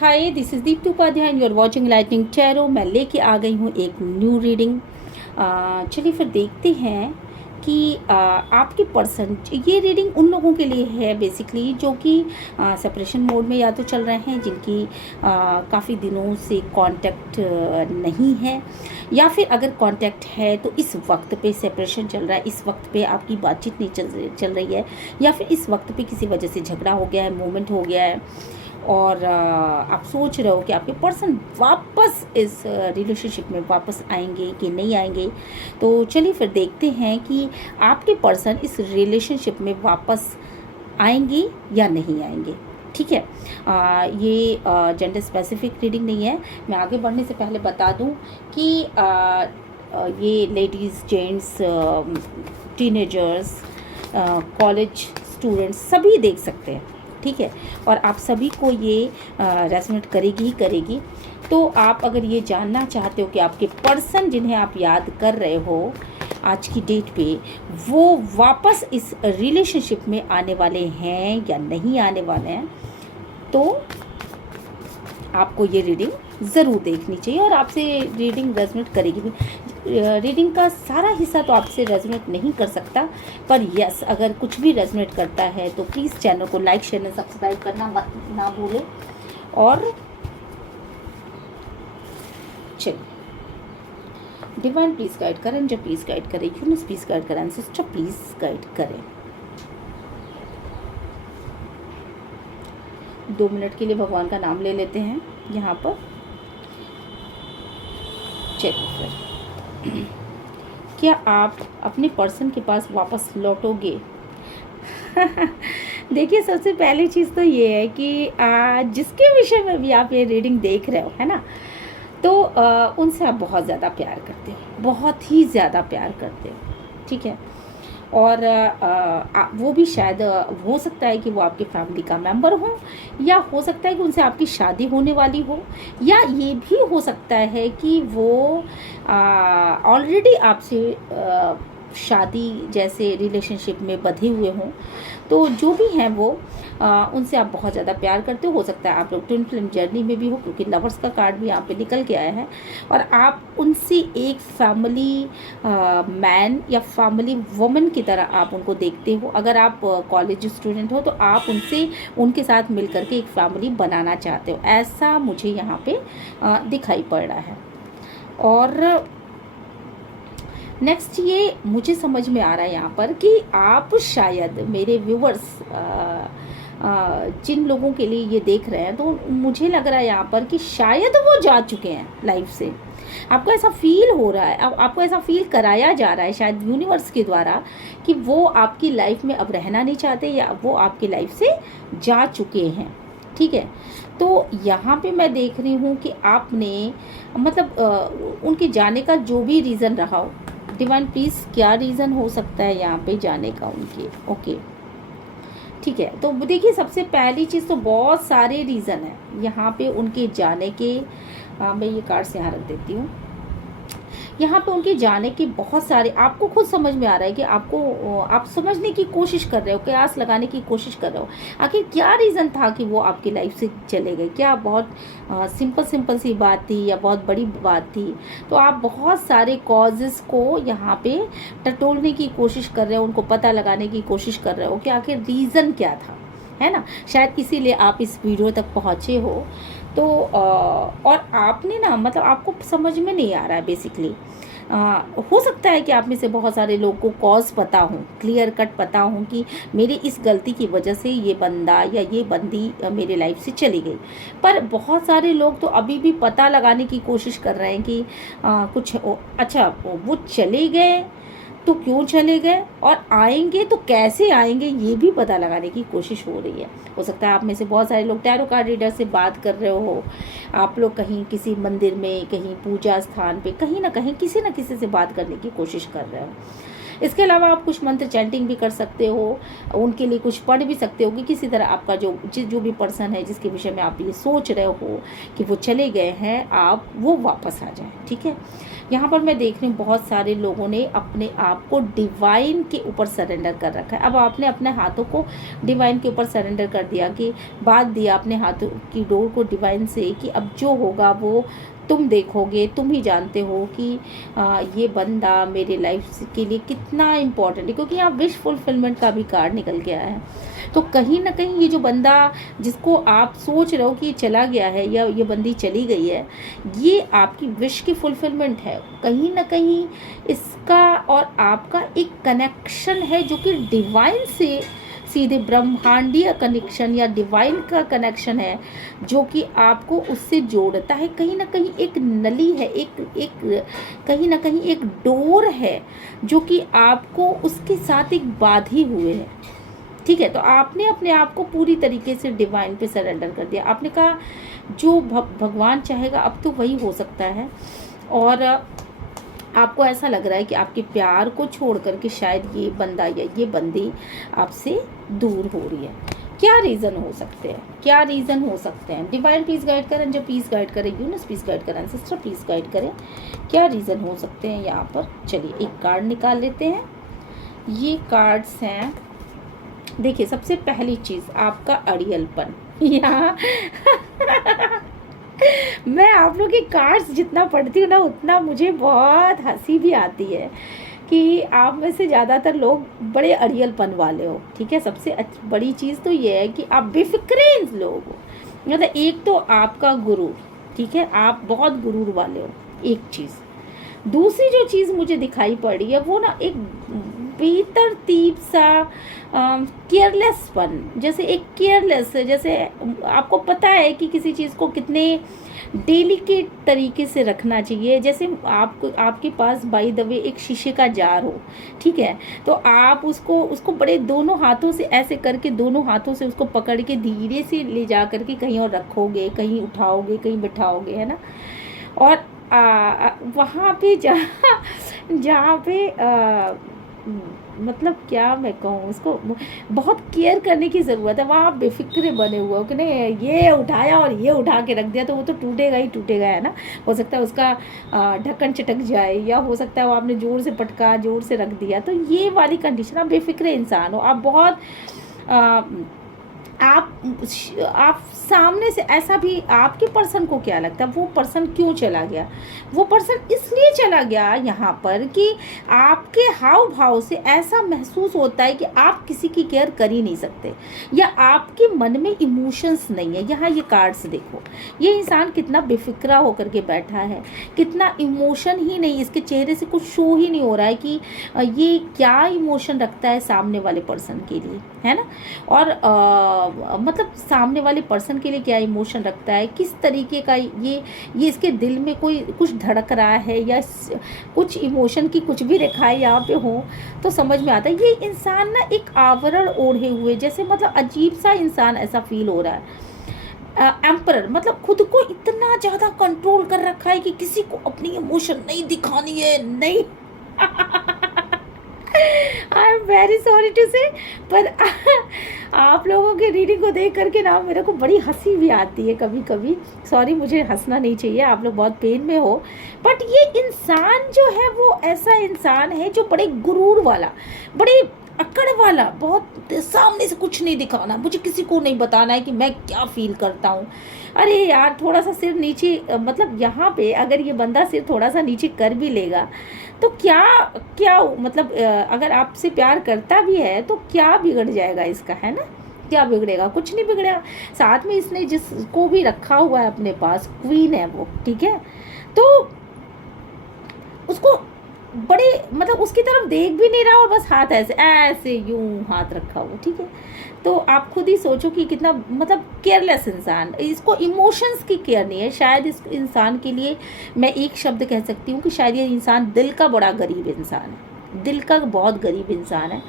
Hi, this is Deepti Upadhyay and you are watching Lightning Tarot. मैं लेके आ गई हूँ एक न्यू रीडिंग। चलिए फिर देखते हैं कि आपके पर्सन, ये रीडिंग उन लोगों के लिए है बेसिकली जो कि सेपरेशन मोड में या तो चल रहे हैं, जिनकी काफ़ी दिनों से कांटेक्ट नहीं है, या फिर अगर कांटेक्ट है तो इस वक्त पे सेपरेशन चल रहा है, इस वक्त पे आपकी बातचीत नहीं चल रही है, या फिर इस वक्त पे किसी वजह से झगड़ा हो गया है, मूवमेंट हो गया है और आप सोच रहे हो कि आपके पर्सन वापस इस रिलेशनशिप में वापस आएंगे कि नहीं आएंगे। तो चलिए फिर देखते हैं कि आपके पर्सन इस रिलेशनशिप में वापस आएंगे या नहीं आएंगे। ठीक है, ये जेंडर स्पेसिफिक रीडिंग नहीं है। मैं आगे बढ़ने से पहले बता दूं कि ये ladies, gents, teenagers, college students सभी देख सकते हैं। ठीक है, और आप सभी को ये रेजोनेट करेगी ही करेगी। तो आप अगर ये जानना चाहते हो कि आपके पर्सन जिन्हें आप याद कर रहे हो आज की डेट पे, वो वापस इस रिलेशनशिप में आने वाले हैं या नहीं आने वाले हैं, तो आपको ये रीडिंग ज़रूर देखनी चाहिए और आपसे रीडिंग रेजोनेट करेगी भी। रीडिंग का सारा हिस्सा तो आपसे रेजोनेट नहीं कर सकता, पर यस, अगर कुछ भी रेजोनेट करता है तो प्लीज़ चैनल को लाइक, शेयर और सब्सक्राइब करना ना भूलें। और चलिए, डिवाइन प्लीज़ गाइड करें, जो प्लीज़ गाइड करें, यूनिवर्स प्लीज़ गाइड करें, सिस्टर प्लीज़ गाइड करें। 2 मिनट के लिए भगवान का नाम ले लेते हैं यहाँ पर। चलिए फिर, क्या आप अपने पर्सन के पास वापस लौटोगे? देखिए, सबसे पहली चीज़ तो ये है कि जिसके विषय में भी आप ये रीडिंग देख रहे हो, है ना, तो उनसे आप बहुत ज़्यादा प्यार करते हो, बहुत ही ज़्यादा प्यार करते हो। ठीक है, और वो भी शायद हो सकता है कि वो आपके फैमिली का मेंबर हो, या हो सकता है कि उनसे आपकी शादी होने वाली हो, या ये भी हो सकता है कि वो ऑलरेडी आपसे शादी जैसे रिलेशनशिप में बंधे हुए हों। तो जो भी हैं वो उनसे आप बहुत ज़्यादा प्यार करते हो सकता है आप लोग ट्विन फ्लेम जर्नी में भी हो, क्योंकि लवर्स का कार्ड भी यहाँ पे निकल के आया है, और आप उनसे एक फैमिली मैन या फैमिली वुमन की तरह आप उनको देखते हो। अगर आप कॉलेज स्टूडेंट हो तो आप उनके साथ मिल करके एक फैमिली बनाना चाहते हो, ऐसा मुझे यहाँ पे दिखाई पड़ रहा है। और नेक्स्ट ये मुझे समझ में आ रहा है यहाँ पर कि आप शायद, मेरे व्यूवर्स जिन लोगों के लिए ये देख रहे हैं, तो मुझे लग रहा है यहाँ पर कि शायद वो जा चुके हैं लाइफ से। आपको ऐसा फील हो रहा है, आपको ऐसा फील कराया जा रहा है शायद यूनिवर्स के द्वारा कि वो आपकी लाइफ में अब रहना नहीं चाहते, या वो आपकी लाइफ से जा चुके हैं। ठीक है, तो यहाँ पे मैं देख रही हूँ कि आपने, मतलब उनके जाने का जो भी रीज़न रहा हो, डिवाइन प्लीज़ क्या रीज़न हो सकता है यहाँ पे जाने का उनके। ओके, ठीक है, तो देखिए, सबसे पहली चीज़ तो बहुत सारे रीज़न है यहाँ पे उनके जाने के। मैं ये कार्ड्स यहाँ रख देती हूँ। यहाँ पे उनके जाने के बहुत सारे, आपको खुद समझ में आ रहा है कि आप समझने की कोशिश कर रहे हो, कयास लगाने की कोशिश कर रहे हो आखिर क्या रीज़न था कि वो आपकी लाइफ से चले गए। क्या बहुत सिंपल सी बात थी या बहुत बड़ी बात थी? तो आप बहुत सारे कॉजेज़ को यहाँ पे टटोलने की कोशिश कर रहे हो, उनको पता लगाने की कोशिश कर रहे हो कि आखिर रीज़न क्या था, है ना। शायद इसीलिए आप इस वीडियो तक पहुँचे हो। तो और आपने ना, मतलब आपको समझ में नहीं आ रहा है बेसिकली। हो सकता है कि आप में से बहुत सारे लोग को कॉज पता हो, क्लियर कट पता हो कि मेरी इस गलती की वजह से ये बंदा या ये बंदी मेरे लाइफ से चली गई। पर बहुत सारे लोग तो अभी भी पता लगाने की कोशिश कर रहे हैं कि अच्छा, वो चले गए तो क्यों चले गए, और आएंगे तो कैसे आएंगे, ये भी पता लगाने की कोशिश हो रही है। हो सकता है आप में से बहुत सारे लोग टैरो कार्ड रीडर से बात कर रहे हो, आप लोग कहीं किसी मंदिर में, कहीं पूजा स्थान पे, कहीं ना कहीं किसी न किसी से बात करने की कोशिश कर रहे हो। इसके अलावा आप कुछ मंत्र चैंटिंग भी कर सकते हो, उनके लिए कुछ पढ़ भी सकते हो कि किसी तरह आपका जो भी पर्सन है जिसके विषय में आप ये सोच रहे हो कि वो चले गए हैं, आप वो वापस आ जाए। ठीक है, यहाँ पर मैं देख रही हूँ बहुत सारे लोगों ने अपने आप को डिवाइन के ऊपर सरेंडर कर रखा है। अब आपने अपने हाथों को डिवाइन के ऊपर सरेंडर कर दिया, कि बात दिया अपने हाथों की डोर को डिवाइन से कि अब जो होगा वो तुम देखोगे, तुम ही जानते हो कि ये बंदा मेरे लाइफ के लिए कितना इम्पोर्टेंट है, क्योंकि यहाँ विश फुलफिलमेंट का भी कार्ड निकल के आया है। तो कहीं ना कहीं ये जो बंदा जिसको आप सोच रहे हो कि ये चला गया है या ये बंदी चली गई है, ये आपकी विश की फुलफिलमेंट है। कहीं ना कहीं इसका और आपका एक कनेक्शन है जो कि डिवाइन से सीधे ब्रह्मांडीय कनेक्शन या डिवाइन का कनेक्शन है, जो कि आपको उससे जोड़ता है। कहीं ना कहीं एक नली है, एक कहीं ना कहीं एक डोर है जो कि आपको उसके साथ एक बांधी हुए है। ठीक है, तो आपने अपने आप को पूरी तरीके से डिवाइन पे सरेंडर कर दिया। आपने कहा जो भगवान चाहेगा अब तो वही हो सकता है, और आपको ऐसा लग रहा है कि आपके प्यार को छोड़ करके शायद ये बंदा या ये बंदी आपसे दूर हो रही है। क्या रीज़न हो सकते हैं, क्या रीज़न हो सकते हैं? डिवाइन प्लीज़ गाइड करें, जो प्लीज़ गाइड करें, यूनिवर्स प्लीज़ गाइड करें, सिस्टर प्लीज़ गाइड करें, क्या रीज़न हो सकते हैं यहाँ पर। चलिए एक कार्ड निकाल लेते हैं। ये कार्ड्स हैं, देखिए सबसे पहली चीज़ आपका अड़ियलपन। यहाँ मैं आप लोग के कार्ड्स जितना पढ़ती हूँ ना उतना मुझे बहुत हंसी भी आती है कि आप में से ज़्यादातर लोग बड़े अड़ियलपन वाले हो। ठीक है, सबसे बड़ी चीज़ तो ये है कि आप बेफिक्रे लोग हो। मतलब एक तो आपका गुरूर, ठीक है, आप बहुत गुरूर वाले हो, एक चीज़। दूसरी जो चीज़ मुझे दिखाई पड़ी है वो ना एक बेतरतीब सा केयरलेसपन, जैसे एक केयरलेस, जैसे आपको पता है कि किसी चीज़ को कितने डेलिकेट तरीके से रखना चाहिए। जैसे आपके पास बाय द वे एक शीशे का जार हो, ठीक है, तो आप उसको बड़े दोनों हाथों से ऐसे करके, दोनों हाथों से उसको पकड़ के धीरे से ले जा करके कहीं और रखोगे, कहीं उठाओगे, कहीं बिठाओगे, है ना। और वहाँ पे जहाँ पे मतलब क्या मैं कहूँ, उसको बहुत केयर करने की ज़रूरत है। वहाँ आप बेफिक्रे बने हुए हो कि नहीं ये उठाया और ये उठा के रख दिया तो वो तो टूटेगा ही टूटेगा, है ना। हो सकता है उसका ढक्कन चटक जाए, या हो सकता है वो आपने ज़ोर से पटका, ज़ोर से रख दिया। तो ये वाली कंडीशन, आप बेफिक्रे इंसान हो, आप बहुत आप सामने से ऐसा भी, आपके पर्सन को क्या लगता है वो पर्सन क्यों चला गया? वो पर्सन इसलिए चला गया यहाँ पर कि आपके हाव भाव से ऐसा महसूस होता है कि आप किसी की केयर कर ही नहीं सकते, या आपके मन में इमोशंस नहीं है। यहाँ ये कार्ड्स देखो, ये इंसान कितना बेफिक्रा होकर के बैठा है, कितना इमोशन ही नहीं, इसके चेहरे से कुछ शो ही नहीं हो रहा है कि ये क्या इमोशन रखता है सामने वाले पर्सन के लिए, है ना। और मतलब सामने वाले पर्सन के लिए क्या इमोशन रखता है, किस तरीके का ये इसके दिल में कोई कुछ धड़क रहा है, या कुछ इमोशन की कुछ भी रेखाएं यहाँ पे हो तो समझ में आता है। ये इंसान ना एक आवरण ओढ़े हुए जैसे, मतलब अजीब सा इंसान ऐसा फील हो रहा है। एम्परर, मतलब खुद को इतना ज़्यादा कंट्रोल कर रखा है कि किसी को अपनी इमोशन नहीं दिखानी है, नहीं I am very sorry to say, पर आप लोगों के रीडिंग को देख करके ना मेरे को बड़ी हंसी भी आती है कभी कभी। सॉरी, मुझे हंसना नहीं चाहिए, आप लोग बहुत पेन में हो, बट ये इंसान जो है वो ऐसा इंसान है जो बड़े गुरूर वाला, बड़े अकड़ वाला, बहुत सामने से कुछ नहीं दिखाना, मुझे किसी को नहीं बताना है कि मैं क्या फील करता हूँ। अरे यार, थोड़ा सा सिर नीचे, मतलब यहाँ पे अगर ये बंदा सिर थोड़ा सा नीचे कर भी लेगा तो क्या मतलब अगर आपसे प्यार करता भी है तो क्या बिगड़ जाएगा इसका, है ना। क्या बिगड़ेगा? कुछ नहीं बिगड़ेगा। साथ में इसने जिसको भी रखा हुआ है अपने पास, क्वीन है वो, ठीक है, तो उसको बड़े, मतलब उसकी तरफ देख भी नहीं रहा और बस हाथ ऐसे ऐसे यूं हाथ रखा हुआ, ठीक है। तो आप खुद ही सोचो कि कितना मतलब केयरलेस इंसान, इसको इमोशंस की केयर नहीं है। शायद इस इंसान के लिए मैं एक शब्द कह सकती हूँ कि शायद ये इंसान दिल का बड़ा गरीब इंसान है, दिल का बहुत गरीब इंसान है।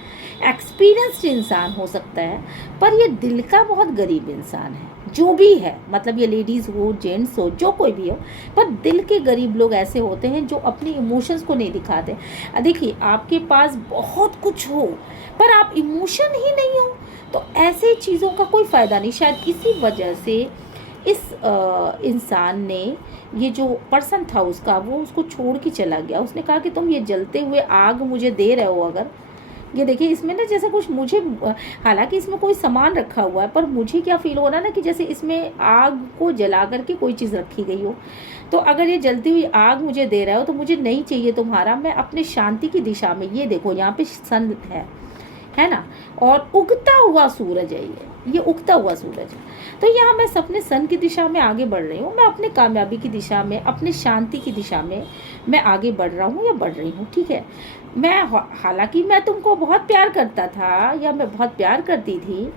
एक्सपीरियंस्ड इंसान हो सकता है पर ये दिल का बहुत गरीब इंसान है। जो भी है, मतलब ये लेडीज़ हो, जेंट्स हो, जो कोई भी हो, पर दिल के गरीब लोग ऐसे होते हैं जो अपनी इमोशंस को नहीं दिखाते। देखिए, आपके पास बहुत कुछ हो पर आप इमोशन ही नहीं हो, तो ऐसे चीज़ों का कोई फ़ायदा नहीं। शायद इसी वजह से इस इंसान ने, ये जो पर्सन था उसका, वो उसको छोड़ के चला गया। उसने कहा कि तुम ये जलते हुए आग मुझे दे रहे हो, अगर ये देखिए इसमें ना जैसे कुछ मुझे, हालांकि इसमें कोई सामान रखा हुआ है, पर मुझे क्या फील हो रहा है ना कि जैसे इसमें आग को जला करके कोई चीज़ रखी गई हो। तो अगर ये जलती हुई आग मुझे दे रहा हो तो मुझे नहीं चाहिए तुम्हारा। मैं अपने शांति की दिशा में, ये देखो यहाँ पे सन है ना, और उगता हुआ सूरज है, ये उगता हुआ सूरज है। तो यहाँ मैं अपने सन की दिशा में आगे बढ़ रही हूँ, मैं अपने कामयाबी की दिशा में, अपने शांति की दिशा में मैं आगे बढ़ रहा हूँ या बढ़ रही हूँ, ठीक है। मैं, हालांकि मैं तुमको बहुत प्यार करता था या मैं बहुत प्यार करती थी,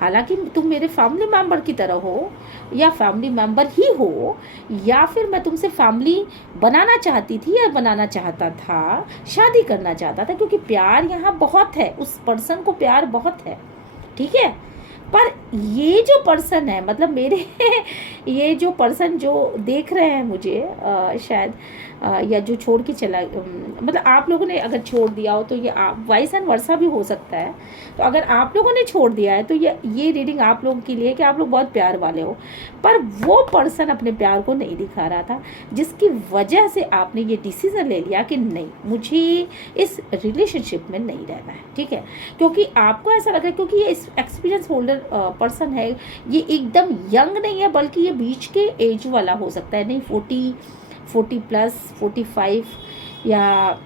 हालांकि तुम मेरे फैमिली मेम्बर की तरह हो या फैमिली मेम्बर ही हो, या फिर मैं तुमसे फैमिली बनाना चाहती थी या बनाना चाहता था, शादी करना चाहता था, क्योंकि प्यार यहाँ बहुत है, उस पर्सन को प्यार बहुत है, ठीक है। पर ये जो पर्सन है, मतलब मेरे ये जो पर्सन जो देख रहे हैं मुझे, शायद या जो छोड़ के चला, मतलब आप लोगों ने अगर छोड़ दिया हो तो ये आप, वाइस एंड वर्सा भी हो सकता है। तो अगर आप लोगों ने छोड़ दिया है तो ये रीडिंग आप लोगों के लिए कि आप लोग बहुत प्यार वाले हो, पर वो पर्सन अपने प्यार को नहीं दिखा रहा था, जिसकी वजह से आपने ये डिसीज़न ले लिया कि नहीं, मुझे इस रिलेशनशिप में नहीं रहना है, ठीक है। क्योंकि आपको ऐसा लग रहा है, क्योंकि ये एक्सपीरियंस होल्डर पर्सन है, ये एकदम यंग नहीं है, बल्कि ये बीच के एज वाला हो सकता है, नहीं 40 प्लस, 45 या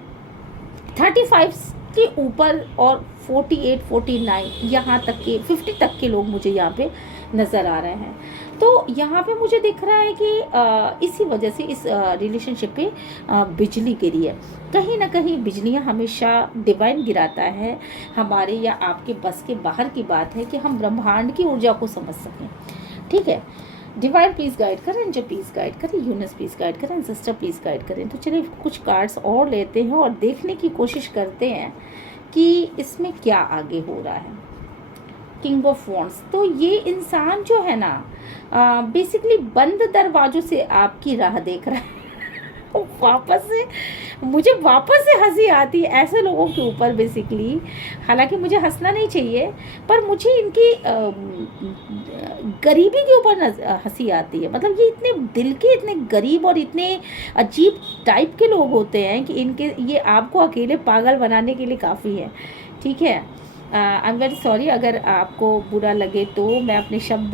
35 के ऊपर, और 48 49 यहाँ तक के 50 तक के लोग मुझे यहाँ पे नज़र आ रहे हैं। तो यहाँ पे मुझे दिख रहा है कि इसी वजह से इस रिलेशनशिप पे बिजली गिरी है। कहीं ना कहीं बिजलियाँ हमेशा डिवाइन गिराता है, हमारे या आपके बस के बाहर की बात है कि हम ब्रह्मांड की ऊर्जा को समझ सकें, ठीक है। डिवाइन प्लीज़ गाइड करें, जो प्लीज़ गाइड करें, यूनिवर्स प्लीज़ गाइड करें, सिस्टर प्लीज़ गाइड करें। तो चलिए कुछ कार्ड्स और लेते हैं और देखने की कोशिश करते हैं कि इसमें क्या आगे हो रहा है। किंग ऑफ वॉन्ड्स, तो ये इंसान जो है ना, बेसिकली बंद दरवाजों से आपकी राह देख रहा है। मुझे वापस से हंसी आती है ऐसे लोगों के ऊपर बेसिकली। हालांकि मुझे हंसना नहीं चाहिए, पर मुझे इनकी गरीबी के ऊपर हंसी आती है। मतलब ये इतने दिल के, इतने गरीब और इतने अजीब टाइप के लोग होते हैं कि इनके, ये आपको अकेले पागल बनाने के लिए काफ़ी है, ठीक है। आई एम वेरी सॉरी अगर आपको बुरा लगे तो मैं अपने शब्द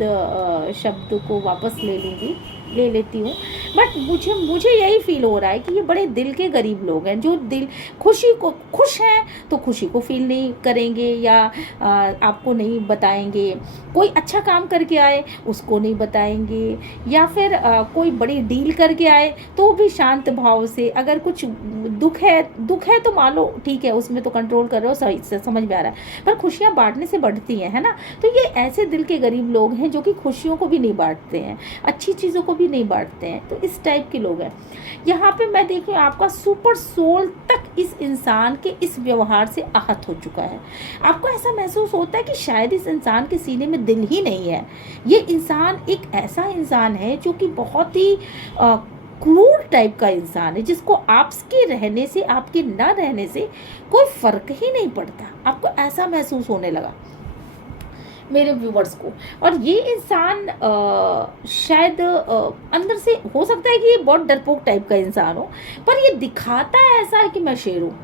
को वापस ले लेती हूँ। बट मुझे यही फील हो रहा है कि ये बड़े दिल के गरीब लोग हैं, जो दिल खुश हैं तो खुशी को फील नहीं करेंगे या आपको नहीं बताएंगे। कोई अच्छा काम करके आए उसको नहीं बताएंगे, या फिर कोई बड़ी डील करके आए तो भी शांत भाव से। अगर कुछ दुख है तो मान लो ठीक है, उसमें तो कंट्रोल कर रहे हो, सही से समझ में आ रहा है, पर खुशियाँ बांटने से बढ़ती हैं, है ना। तो ये ऐसे दिल के गरीब लोग हैं जो कि खुशियों को भी नहीं बांटते हैं, अच्छी चीज़ों को भी नहीं बांटते हैं। तो इस टाइप के लोग हैं। यहाँ पे मैं देख रही हूँ आपका सुपर सोल तक इस इंसान के इस व्यवहार से आहत हो चुका है। आपको ऐसा महसूस होता है कि शायद इस इंसान के सीने में दिल ही नहीं है। ये इंसान एक ऐसा इंसान है जो कि बहुत ही क्रूर टाइप का इंसान है, जिसको आपके रहने से, आपके ना रहने से कोई फर्क ही नहीं पड़ता। आपको ऐसा महसूस होने लगा मेरे व्यूवर्स को। और ये इंसान शायद अंदर से हो सकता है कि ये बहुत डरपोक टाइप का इंसान हो, पर ये दिखाता है ऐसा है कि मैं शेर हूँ।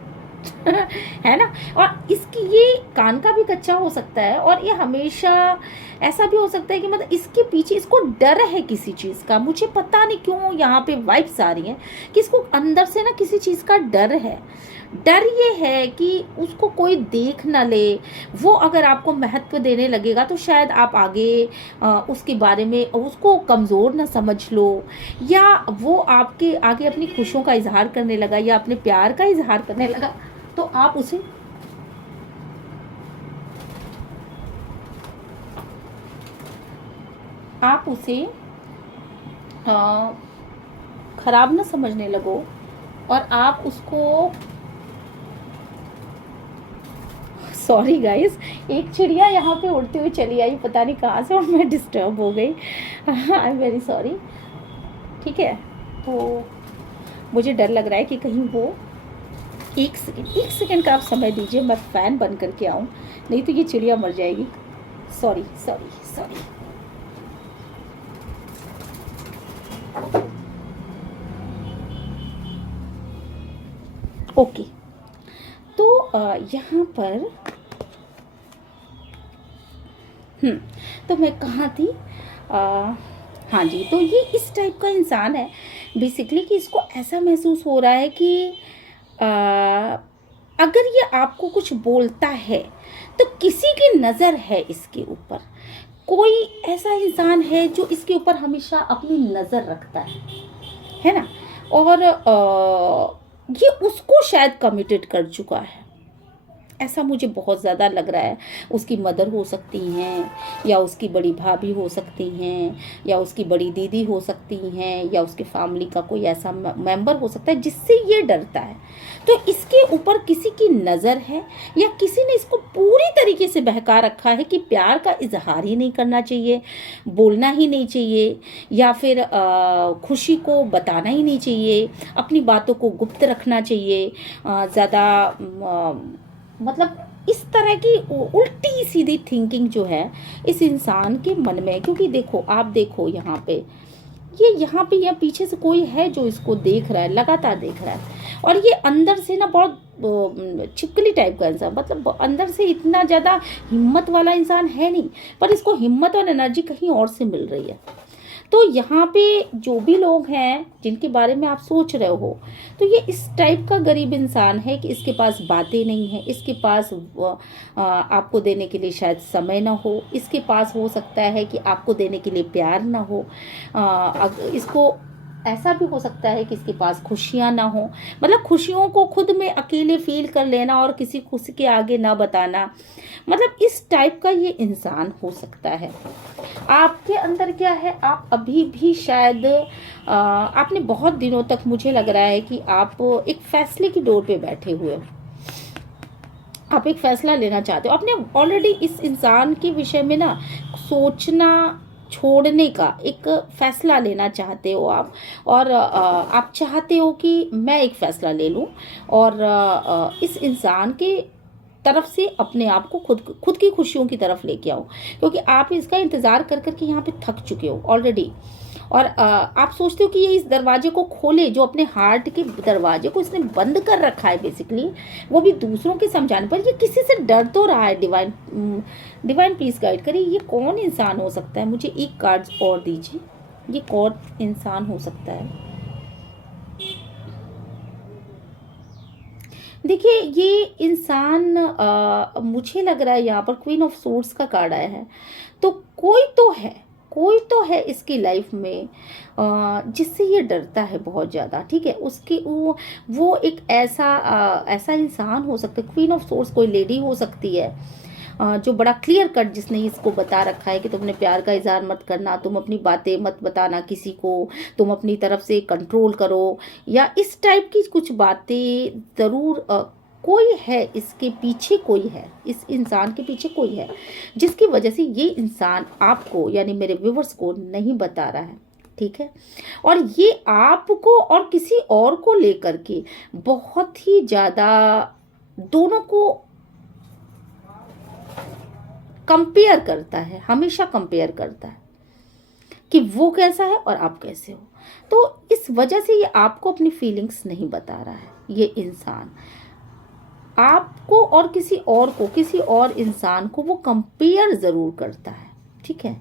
है ना। और इसकी ये कान का भी कच्चा हो सकता है, और ये हमेशा ऐसा भी हो सकता है कि मतलब इसके पीछे इसको डर है किसी चीज़ का। मुझे पता नहीं क्यों यहाँ पे वाइब्स आ रही हैं कि इसको अंदर से ना किसी चीज़ का डर है। डर ये है कि उसको कोई देख ना ले। वो अगर आपको महत्व देने लगेगा तो शायद आप आगे उसके बारे में उसको कमज़ोर ना समझ लो, या वो आपके आगे अपनी खुशियों का इजहार करने लगा या अपने प्यार का इजहार करने लगा तो आप उसे खराब ना समझने लगो, और आप उसको सॉरी गाइस, एक चिड़िया यहाँ पे उड़ती हुई चली आई पता नहीं कहाँ से, और मैं डिस्टर्ब हो गई। आई एम वेरी सॉरी। ठीक है, तो मुझे डर लग रहा है कि कहीं वो, एक सेकेंड का आप समय दीजिए, मैं फ़ैन बंद करके आऊँ, नहीं तो ये चिड़िया मर जाएगी। Sorry sorry sorry. ओके, तो यहाँ पर तो मैं कहाँ थी? हाँ जी, तो ये इस टाइप का इंसान है बेसिकली कि इसको ऐसा महसूस हो रहा है कि अगर ये आपको कुछ बोलता है तो किसी की नज़र है इसके ऊपर, कोई ऐसा इंसान है जो इसके ऊपर हमेशा अपनी नज़र रखता है ना, और ये उसको शायद कमिटेड कर चुका है, ऐसा मुझे बहुत ज़्यादा लग रहा है। उसकी मदर हो सकती हैं, या उसकी बड़ी भाभी हो सकती हैं, या उसकी बड़ी दीदी हो सकती हैं, या उसके फैमिली का कोई ऐसा मेंबर हो सकता है जिससे ये डरता है। तो इसके ऊपर किसी की नज़र है, या किसी ने इसको पूरी तरीके से बहका रखा है कि प्यार का इजहार ही नहीं करना चाहिए, बोलना ही नहीं चाहिए, या फिर खुशी को बताना ही नहीं चाहिए, अपनी बातों को गुप्त रखना चाहिए, ज़्यादा मतलब इस तरह की उल्टी सीधी थिंकिंग जो है इस इंसान के मन में। क्योंकि देखो, आप देखो यहाँ पे, ये यहाँ पे या पीछे से कोई है जो इसको देख रहा है, लगातार देख रहा है, और ये अंदर से ना बहुत छिपकली टाइप का इंसान, मतलब अंदर से इतना ज़्यादा हिम्मत वाला इंसान है नहीं, पर इसको हिम्मत और एनर्जी कहीं और से मिल रही है। तो यहाँ पे जो भी लोग हैं जिनके बारे में आप सोच रहे हो, तो ये इस टाइप का गरीब इंसान है कि इसके पास बातें नहीं है, इसके पास आपको देने के लिए शायद समय ना हो, इसके पास हो सकता है कि आपको देने के लिए प्यार ना हो, इसको ऐसा भी हो सकता है कि इसके पास खुशियाँ ना हो, मतलब खुशियों को खुद में अकेले फील कर लेना और किसी खुशी के आगे ना बताना, मतलब इस टाइप का ये इंसान हो सकता है। आपके अंदर क्या है, आप अभी भी शायद आपने बहुत दिनों तक, मुझे लग रहा है कि आप एक फैसले की डोर पे बैठे हुए हो, आप एक फैसला लेना चाहते हो, आपने ऑलरेडी इस इंसान के विषय में ना सोचना छोड़ने का एक फैसला लेना चाहते हो आप, और आप चाहते हो कि मैं एक फैसला ले लूं और इस इंसान के तरफ से अपने आप को खुद की खुशियों की तरफ लेके आओ, क्योंकि आप इसका इंतज़ार कर कर के यहाँ पे थक चुके हो ऑलरेडी, और आप सोचते हो कि ये इस दरवाजे को खोले, जो अपने हार्ट के दरवाजे को इसने बंद कर रखा है बेसिकली, वो भी दूसरों के समझाने पर। ये किसी से डर तो रहा है। डिवाइन प्लीज गाइड करिए, ये कौन इंसान हो सकता है? मुझे एक कार्ड्स और दीजिए, ये कौन इंसान हो सकता है? देखिए, ये इंसान मुझे लग रहा है यहाँ पर क्वीन ऑफ सोर्ड्स का कार्ड आया है, तो कोई तो है इसकी लाइफ में जिससे ये डरता है बहुत ज़्यादा। ठीक है, उसकी वो एक ऐसा इंसान हो सकता है। क्वीन ऑफ सोर्ड्स कोई लेडी हो सकती है जो बड़ा क्लियर कट, जिसने इसको बता रखा है कि तुम अपने प्यार का इजहार मत करना, तुम अपनी बातें मत बताना किसी को, तुम अपनी तरफ से कंट्रोल करो, या इस टाइप की कुछ बातें ज़रूर। कोई है इसके पीछे, कोई है इस इंसान के पीछे, कोई है जिसकी वजह से ये इंसान आपको, यानी मेरे व्यूवर्स को नहीं बता रहा है। ठीक है, और ये आपको और किसी और को लेकर के बहुत ही ज़्यादा दोनों को कंपेयर करता है, हमेशा कंपेयर करता है कि वो कैसा है और आप कैसे हो। तो इस वजह से ये आपको अपनी फीलिंग्स नहीं बता रहा है। ये इंसान आपको और किसी और इंसान को वो कंपेयर ज़रूर करता है। ठीक है,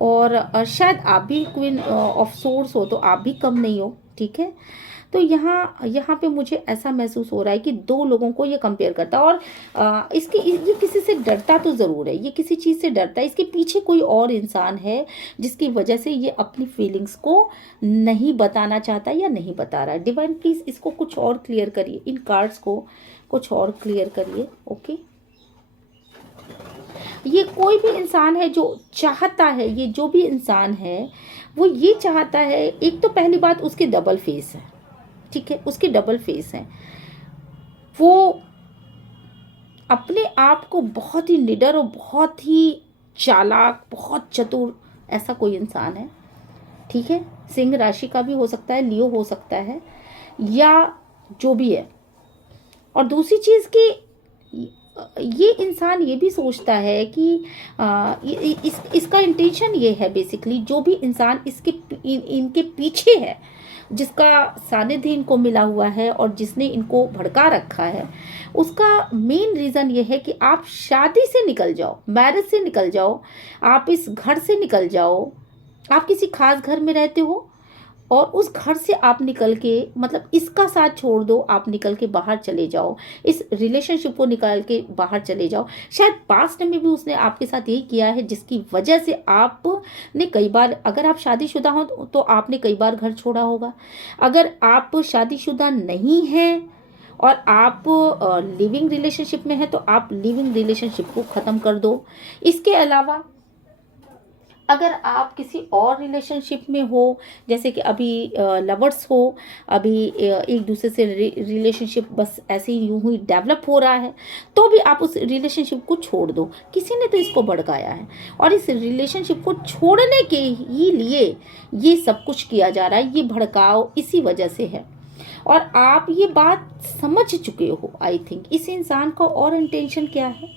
और शायद आप भी क्वीन ऑफ सोर्ड्स हो तो आप भी कम नहीं हो। ठीक है, तो यहाँ पे मुझे ऐसा महसूस हो रहा है कि दो लोगों को ये कंपेयर करता है, और ये किसी से डरता तो ज़रूर है, ये किसी चीज़ से डरता है। इसके पीछे कोई और इंसान है जिसकी वजह से ये अपनी फीलिंग्स को नहीं बताना चाहता या नहीं बता रहा है। डिवाइन प्लीज़ इसको कुछ और क्लियर करिए, इन कार्ड्स को कुछ और क्लियर करिए। ओके, ये कोई भी इंसान है जो चाहता है, ये जो भी इंसान है वो ये चाहता है। एक तो पहली बात, उसके डबल फेस है। ठीक है, उसके डबल फेस हैं। वो अपने आप को बहुत ही निडर और बहुत ही चालाक, बहुत चतुर ऐसा कोई इंसान है, ठीक है। सिंह राशि का भी हो सकता है, लियो हो सकता है, या जो भी है। और दूसरी चीज़ कि ये इंसान ये भी सोचता है कि इसका इंटेंशन ये है बेसिकली, जो भी इंसान इनके पीछे है, जिसका सानिध्य इनको मिला हुआ है और जिसने इनको भड़का रखा है, उसका मेन रीज़न ये है कि आप शादी से निकल जाओ, मैरिज से निकल जाओ, आप इस घर से निकल जाओ। आप किसी खास घर में रहते हो और उस घर से आप निकल के, मतलब इसका साथ छोड़ दो, आप निकल के बाहर चले जाओ, इस रिलेशनशिप को निकाल के बाहर चले जाओ। शायद पास्ट में भी उसने आपके साथ यही किया है, जिसकी वजह से आपने कई बार, अगर आप शादीशुदा हो तो आपने कई बार घर छोड़ा होगा। अगर आप शादीशुदा नहीं हैं और आप लिविंग रिलेशनशिप में हैं तो आप लिविंग रिलेशनशिप को ख़त्म कर दो। इसके अलावा अगर आप किसी और रिलेशनशिप में हो, जैसे कि अभी लवर्स हो, अभी एक दूसरे से रिलेशनशिप बस ऐसे ही यूं ही डेवलप हो रहा है, तो भी आप उस रिलेशनशिप को छोड़ दो। किसी ने तो इसको भड़काया है और इस रिलेशनशिप को छोड़ने के ही लिए ये सब कुछ किया जा रहा है। ये भड़काव इसी वजह से है और आप ये बात समझ चुके हो। आई थिंक इस इंसान का और इंटेंशन क्या है,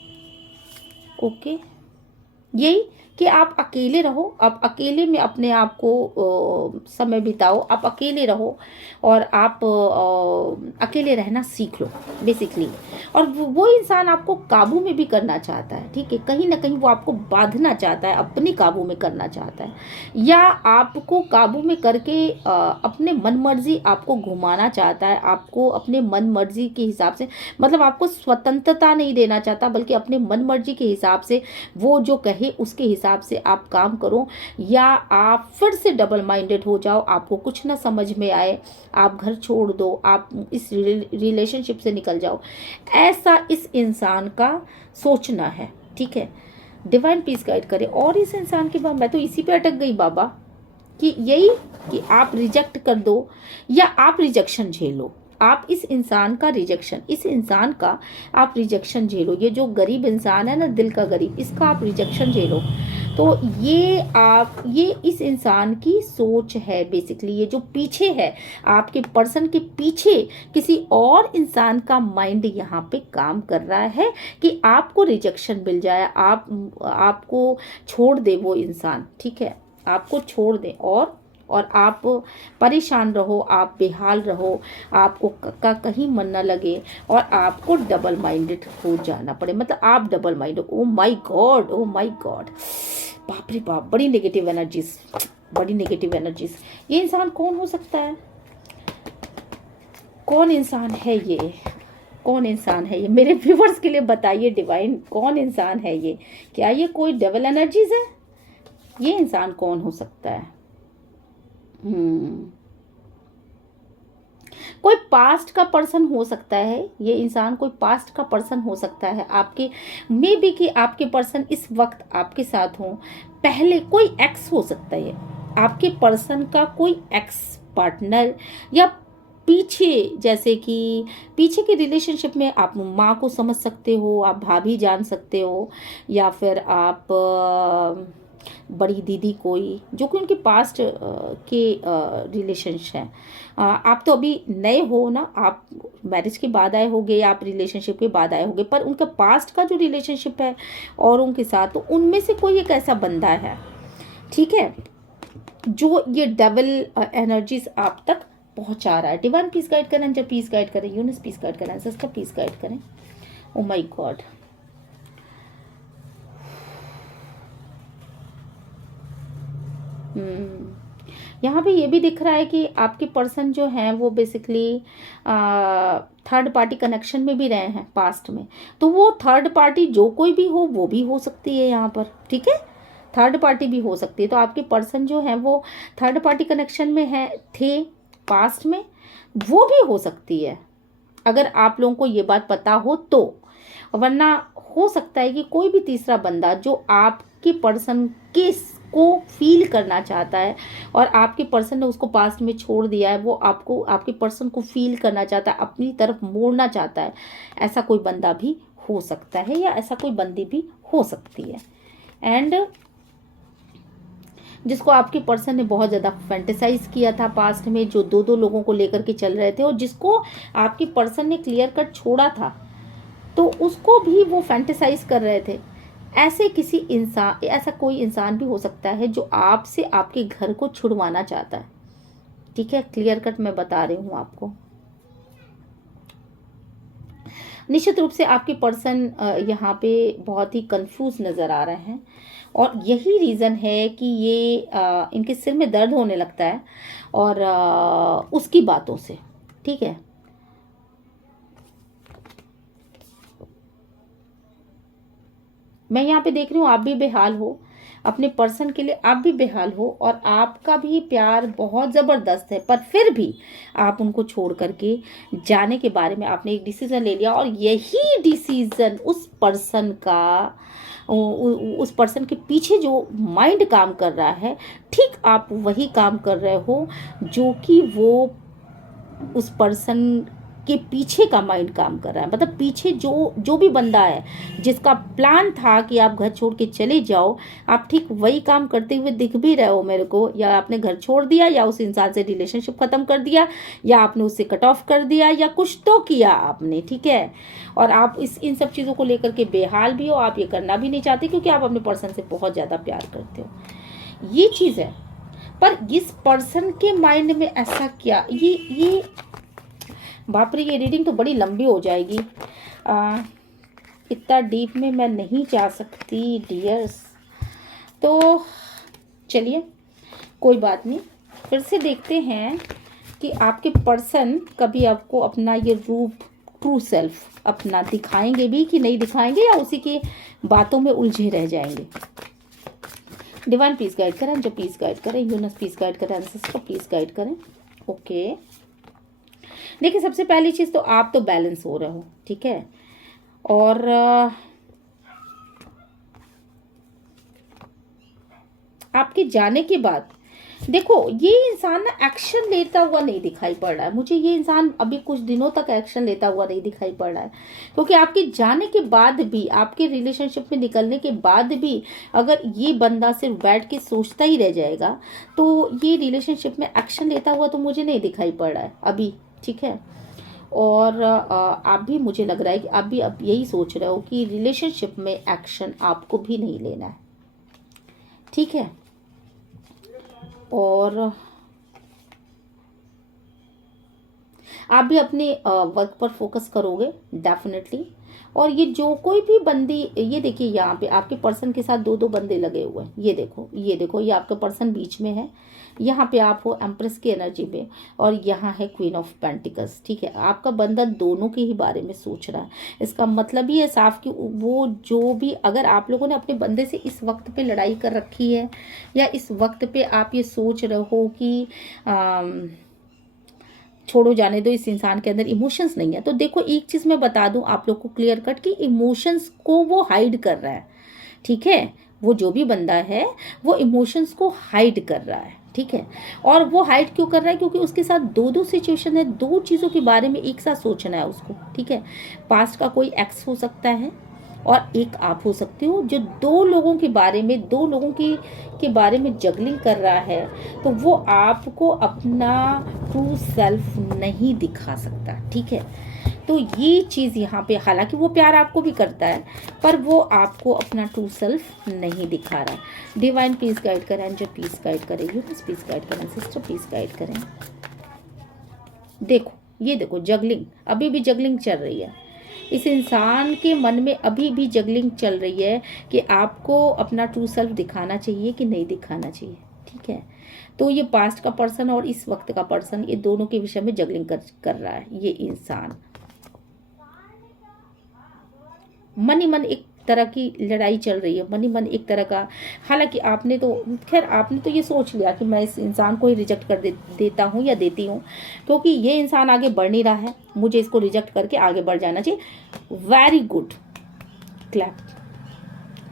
ओके, यही कि आप अकेले रहो, आप अकेले में अपने आप को समय बिताओ, आप अकेले रहो और आप अकेले रहना सीख लो बेसिकली। और वो इंसान आपको काबू में भी करना चाहता है, ठीक है, कहीं ना कहीं वो आपको बांधना चाहता है, अपने काबू में करना चाहता है, या आपको काबू में करके अपने मन मर्जी आपको घुमाना चाहता है, आपको अपने मन मर्जी के हिसाब से, मतलब आपको स्वतंत्रता नहीं देना चाहता, बल्कि अपने मन मर्जी के हिसाब से वो जो कहे उसके हिसाब से आप काम करो, या आप फिर से डबल माइंडेड हो जाओ, आपको कुछ ना समझ में आए, आप घर छोड़ दो, आप इस रिलेशनशिप से निकल जाओ। ऐसा इस इंसान का सोचना है, ठीक है। डिवाइन पीस गाइड करे। और इस इंसान के बाद मैं तो इसी पे अटक गई बाबा, कि यही कि आप रिजेक्ट कर दो या आप रिजेक्शन झेलो। आप इस इंसान का रिजेक्शन, इस इंसान का आप रिजेक्शन झेलो। ये जो गरीब इंसान है ना, दिल का गरीब, इसका आप रिजेक्शन झेलो। तो ये इस इंसान की सोच है बेसिकली। ये जो पीछे है, आपके पर्सन के पीछे किसी और इंसान का माइंड यहाँ पे काम कर रहा है कि आपको रिजेक्शन मिल जाए, आपको छोड़ दे वो इंसान, ठीक है, आपको छोड़ दे और आप परेशान रहो, आप बेहाल रहो, आपको कहीं मन ना लगे और आपको डबल माइंडेड हो जाना पड़े। मतलब आप double minded, oh my God, oh my God, बाप रे बाप, बड़ी नेगेटिव एनर्जीज, बड़ी नेगेटिव एनर्जीज। ये इंसान कौन हो सकता है? कौन इंसान है ये? कौन इंसान है ये? मेरे व्यूवर्स के लिए बताइए डिवाइन, कौन इंसान है ये? क्या ये कोई डबल एनर्जीज है? ये इंसान कौन हो सकता है? कोई पास्ट का पर्सन हो सकता है। ये इंसान कोई पास्ट का पर्सन हो सकता है आपके, मे बी कि आपके पर्सन इस वक्त आपके साथ हो। पहले कोई एक्स हो सकता है आपके पर्सन का, कोई एक्स पार्टनर, या पीछे, जैसे कि पीछे के रिलेशनशिप में आप माँ को समझ सकते हो, आप भाभी जान सकते हो, या फिर आप बड़ी दीदी कोई, जो कि उनके पास्ट के रिलेशंस हैं। आप तो अभी नए हो ना, आप मैरिज के बाद आए होगे या आप रिलेशनशिप के बाद आए होगे, पर उनका पास्ट का जो रिलेशनशिप है और उनके साथ, तो उनमें से कोई एक ऐसा बंदा है, ठीक है, जो ये डबल एनर्जीज आप तक पहुंचा रहा है। डिवाइन पीस गाइड करें, जब पीस गाइड करें, यूनिस पीस गाइड करें, सिस्टर पीस गाइड करें। ओ माय गॉड, यहाँ पे ये भी दिख रहा है कि आपके पर्सन जो हैं वो बेसिकली थर्ड पार्टी कनेक्शन में भी रहे हैं पास्ट में। तो वो थर्ड पार्टी जो कोई भी हो, वो भी हो सकती है यहाँ पर, ठीक है, थर्ड पार्टी भी हो सकती है। तो आपके पर्सन जो हैं वो थर्ड पार्टी कनेक्शन में थे पास्ट में, वो भी हो सकती है अगर आप लोगों को ये बात पता हो तो। वरना हो सकता है कि कोई भी तीसरा बंदा जो आपके पर्सन के को फील करना चाहता है और आपके पर्सन ने उसको पास्ट में छोड़ दिया है, वो आपको, आपके पर्सन को फील करना चाहता है, अपनी तरफ मोड़ना चाहता है, ऐसा कोई बंदा भी हो सकता है या ऐसा कोई बंदी भी हो सकती है। एंड जिसको आपके पर्सन ने बहुत ज़्यादा फैंटेसाइज किया था पास्ट में, जो दो दो लोगों को लेकर के चल रहे थे, और जिसको आपके पर्सन ने क्लियर कट छोड़ा था तो उसको भी वो फैंटेसाइज कर रहे थे। ऐसे किसी इंसान, ऐसा कोई इंसान भी हो सकता है जो आपसे आपके घर को छुड़वाना चाहता है। ठीक है, क्लियर कट मैं बता रही हूँ आपको। निश्चित रूप से आपके पर्सन यहाँ पे बहुत ही कंफ्यूज नज़र आ रहे हैं, और यही रीज़न है कि ये इनके सिर में दर्द होने लगता है और उसकी बातों से। ठीक है, मैं यहाँ पे देख रही हूँ आप भी बेहाल हो, अपने पर्सन के लिए आप भी बेहाल हो, और आपका भी प्यार बहुत ज़बरदस्त है, पर फिर भी आप उनको छोड़ करके जाने के बारे में आपने एक डिसीज़न ले लिया। और यही डिसीज़न उस पर्सन का, उस पर्सन के पीछे जो माइंड काम कर रहा है, ठीक आप वही काम कर रहे हो जो कि वो उस पर्सन के पीछे का माइंड काम कर रहा है। मतलब पीछे जो भी बंदा है जिसका प्लान था कि आप घर छोड़ के चले जाओ, आप ठीक वही काम करते हुए दिख भी रहे हो मेरे को। या आपने घर छोड़ दिया, या उस इंसान से रिलेशनशिप ख़त्म कर दिया, या आपने उससे कट ऑफ कर दिया, या कुछ तो किया आपने। ठीक है, और आप इन सब चीज़ों को लेकर के बेहाल भी हो, आप ये करना भी नहीं चाहते क्योंकि आप अपने पर्सन से बहुत ज़्यादा प्यार करते हो। ये चीज़ है, पर इस पर्सन के माइंड में ऐसा क्या, ये बाप रे, ये रीडिंग तो बड़ी लंबी हो जाएगी। इतना डीप में मैं नहीं जा सकती डियर्स, तो चलिए कोई बात नहीं, फिर से देखते हैं कि आपके पर्सन कभी आपको अपना ये रूप, ट्रू सेल्फ अपना दिखाएंगे भी कि नहीं दिखाएंगे, या उसी की बातों में उलझे रह जाएंगे। डिवाइन पीस गाइड करें, जो पीस गाइड करें, यूनिवर्स पीस गाइड करें, एंसेस्टर पीस गाइड करें। ओके, देखिए सबसे पहली चीज़ तो आप तो बैलेंस हो रहे हो। ठीक है, और आपके जाने के बाद देखो ये इंसान ना एक्शन लेता हुआ नहीं दिखाई पड़ रहा है मुझे। ये इंसान अभी कुछ दिनों तक एक्शन लेता हुआ नहीं दिखाई पड़ रहा है, क्योंकि आपके जाने के बाद भी, आपके रिलेशनशिप में निकलने के बाद भी अगर ये बंदा सिर्फ बैठ के सोचता ही रह जाएगा तो ये रिलेशनशिप में एक्शन लेता हुआ तो मुझे नहीं दिखाई पड़ रहा है अभी। ठीक है, और आप भी, मुझे लग रहा है कि आप भी अब यही सोच रहे हो कि रिलेशनशिप में एक्शन आपको भी नहीं लेना है। ठीक है, और आप भी अपने वर्क पर फोकस करोगे डेफिनेटली। और ये जो कोई भी बंदी, ये देखिए यहाँ पे आपके पर्सन के साथ दो दो बंदे लगे हुए हैं। ये देखो, ये देखो, ये आपका पर्सन बीच में है, यहाँ पे आप हो एम्प्रेस की एनर्जी में, और यहाँ है क्वीन ऑफ पेंटिकल्स। ठीक है, आपका बंदा दोनों के ही बारे में सोच रहा है। इसका मतलब ये है साफ कि वो जो भी, अगर आप लोगों ने अपने बंदे से इस वक्त पे लड़ाई कर रखी है, या इस वक्त पे आप ये सोच रहे हो कि छोड़ो, जाने दो, इस इंसान के अंदर इमोशंस नहीं है, तो देखो एक चीज़ मैं बता दूं आप लोग को क्लियर कट कि इमोशंस को वो हाइड कर रहा है। ठीक है, वो जो भी बंदा है वो इमोशंस को हाइड कर रहा है। ठीक है, और वो हाइड क्यों कर रहा है? क्योंकि उसके साथ दो दो सिचुएशन है, दो चीज़ों के बारे में एक साथ सोचना है उसको। ठीक है, पास्ट का कोई एक्स हो सकता है और एक आप हो सकते हो, जो दो लोगों के बारे में, दो लोगों के बारे में जगलिंग कर रहा है, तो वो आपको अपना ट्रू सेल्फ नहीं दिखा सकता। ठीक है, तो ये चीज़ यहाँ पे, हालांकि वो प्यार आपको भी करता है पर वो आपको अपना ट्रू सेल्फ नहीं दिखा रहा है। डिवाइन पीस गाइड करें, एंजल पीस गाइड करें, यूनिवर्स पीस गाइड करें, सिस्टर पीस गाइड करें। देखो, ये देखो, जगलिंग, अभी भी जगलिंग चल रही है इस इंसान के मन में, अभी भी जगलिंग चल रही है कि आपको अपना ट्रू सेल्फ दिखाना चाहिए कि नहीं दिखाना चाहिए। ठीक है, तो ये पास्ट का पर्सन और इस वक्त का पर्सन, ये दोनों के विषय में जगलिंग कर रहा है ये इंसान। मन ही मन एक तरह की लड़ाई चल रही है, मन ही मन एक तरह का। हालांकि आपने तो, खैर आपने तो ये सोच लिया कि मैं इस इंसान को ही रिजेक्ट कर देता हूँ या देती हूँ, क्योंकि ये इंसान आगे बढ़ नहीं रहा है, मुझे इसको रिजेक्ट करके आगे बढ़ जाना चाहिए। वेरी गुड, क्लैप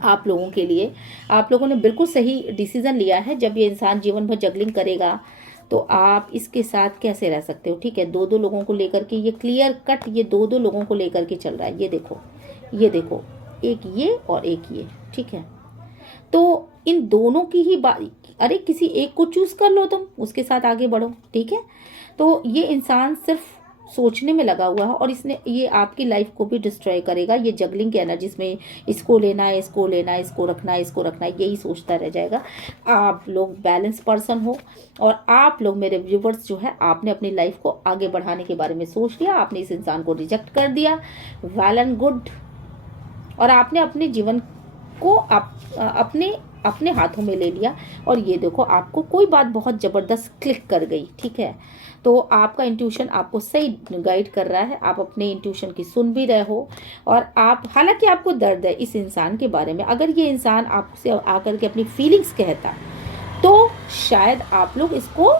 आप लोगों के लिए। आप लोगों ने बिल्कुल सही डिसीजन लिया है। जब ये इंसान जीवन भर जगलिंग करेगा तो आप इसके साथ कैसे रह सकते हो? ठीक है, दो दो लोगों को लेकर के, ये क्लियर कट, ये दो दो लोगों को लेकर के चल रहा है। ये देखो, ये देखो, एक ये और एक ये, ठीक है। तो इन दोनों की ही बात, अरे किसी एक को चूज कर लो, तुम उसके साथ आगे बढ़ो, ठीक है। तो ये इंसान सिर्फ सोचने में लगा हुआ है और इसने ये आपकी लाइफ को भी डिस्ट्रॉय करेगा। ये जगलिंग की एनर्जीज में इसको लेना है, इसको लेना है, इसको रखना है, इसको रखना है, यही सोचता रह जाएगा। आप लोग बैलेंस पर्सन हो और आप लोग मेरे व्यूवर्स जो है, आपने अपनी लाइफ को आगे बढ़ाने के बारे में सोच लिया, आपने इस इंसान को रिजेक्ट कर दिया, वेल एंड गुड। और आपने अपने जीवन को अपने अपने हाथों में ले लिया। और ये देखो, आपको कोई बात बहुत ज़बरदस्त क्लिक कर गई, ठीक है। तो आपका इंट्यूशन आपको सही गाइड कर रहा है, आप अपने इंट्यूशन की सुन भी रहे हो। और आप, हालांकि आपको दर्द है इस इंसान के बारे में, अगर ये इंसान आपसे आकर के अपनी फीलिंग्स कहता तो शायद आप लोग इसको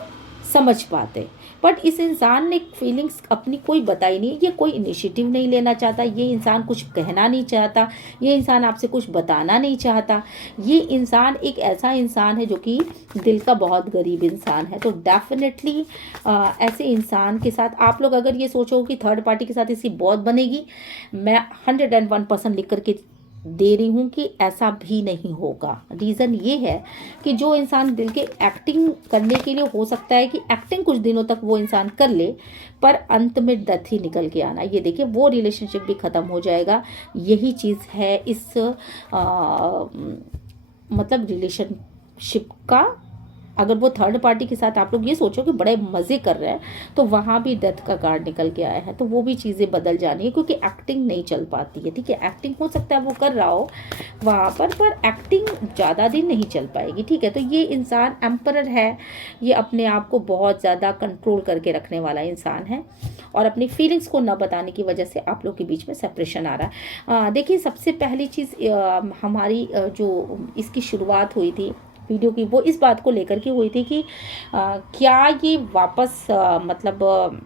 समझ पाते, बट इस इंसान ने फीलिंग्स अपनी कोई बताई नहीं। ये कोई इनिशिएटिव नहीं लेना चाहता, ये इंसान कुछ कहना नहीं चाहता, ये इंसान आपसे कुछ बताना नहीं चाहता। ये इंसान एक ऐसा इंसान है जो कि दिल का बहुत गरीब इंसान है। तो डेफिनेटली ऐसे इंसान के साथ आप लोग अगर ये सोचो कि थर्ड पार्टी के साथ इसकी बहुत बनेगी, मैं 101% लिख करके दे रही हूँ कि ऐसा भी नहीं होगा। रीज़न ये है कि जो इंसान दिल के एक्टिंग करने के लिए, हो सकता है कि एक्टिंग कुछ दिनों तक वो इंसान कर ले, पर अंत में डेथ ही निकल के आना। ये देखिए, वो रिलेशनशिप भी ख़त्म हो जाएगा। यही चीज़ है इस मतलब रिलेशनशिप का। अगर वो थर्ड पार्टी के साथ आप लोग ये सोचो कि बड़े मज़े कर रहे हैं, तो वहाँ भी डेथ का कार्ड निकल के आया है। तो वो भी चीज़ें बदल जानी है, क्योंकि एक्टिंग नहीं चल पाती है, ठीक है। एक्टिंग हो सकता है वो कर रहा हो वहाँ पर एक्टिंग ज़्यादा दिन नहीं चल पाएगी, ठीक है। तो ये इंसान एम्परर है, ये अपने आप को बहुत ज़्यादा कंट्रोल करके रखने वाला इंसान है। और अपनी फीलिंग्स को न बताने की वजह से आप लोग के बीच में सेपरेशन आ रहा है। देखिए, सबसे पहली चीज़ हमारी जो इसकी शुरुआत हुई थी वीडियो की, वो इस बात को लेकर के हुई थी कि क्या ये वापस मतलब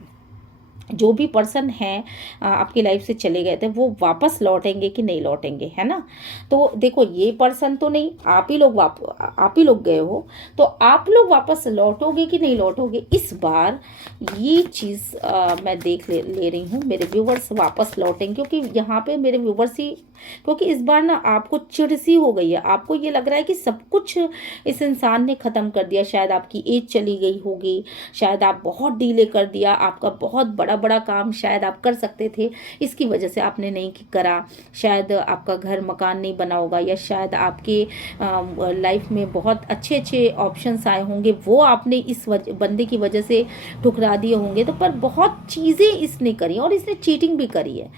जो भी पर्सन हैं आपकी लाइफ से चले गए थे, वो वापस लौटेंगे कि नहीं लौटेंगे, है ना। तो देखो, ये पर्सन तो नहीं, आप ही लोग गए हो, तो आप लोग वापस लौटोगे कि नहीं लौटोगे, इस बार ये चीज़ मैं देख ले रही हूँ। मेरे व्यूवर्स वापस लौटेंगे, क्योंकि यहाँ पे मेरे व्यूवर्स ही, क्योंकि इस बार ना आपको चिढ़ सी हो गई है। आपको ये लग रहा है कि सब कुछ इस इंसान ने ख़त्म कर दिया। शायद आपकी एज चली गई होगी, शायद आप बहुत डिले कर दिया, आपका बहुत बड़ा काम शायद आप कर सकते थे, इसकी वजह से आपने नहीं करा। शायद आपका घर मकान नहीं बना होगा, या शायद आपके लाइफ में बहुत अच्छे ऑप्शंस आए होंगे, वो आपने इस बंदे की वजह से ठुकरा दिए होंगे। तो पर बहुत चीज़ें इसने करी और इसने चीटिंग भी करी है।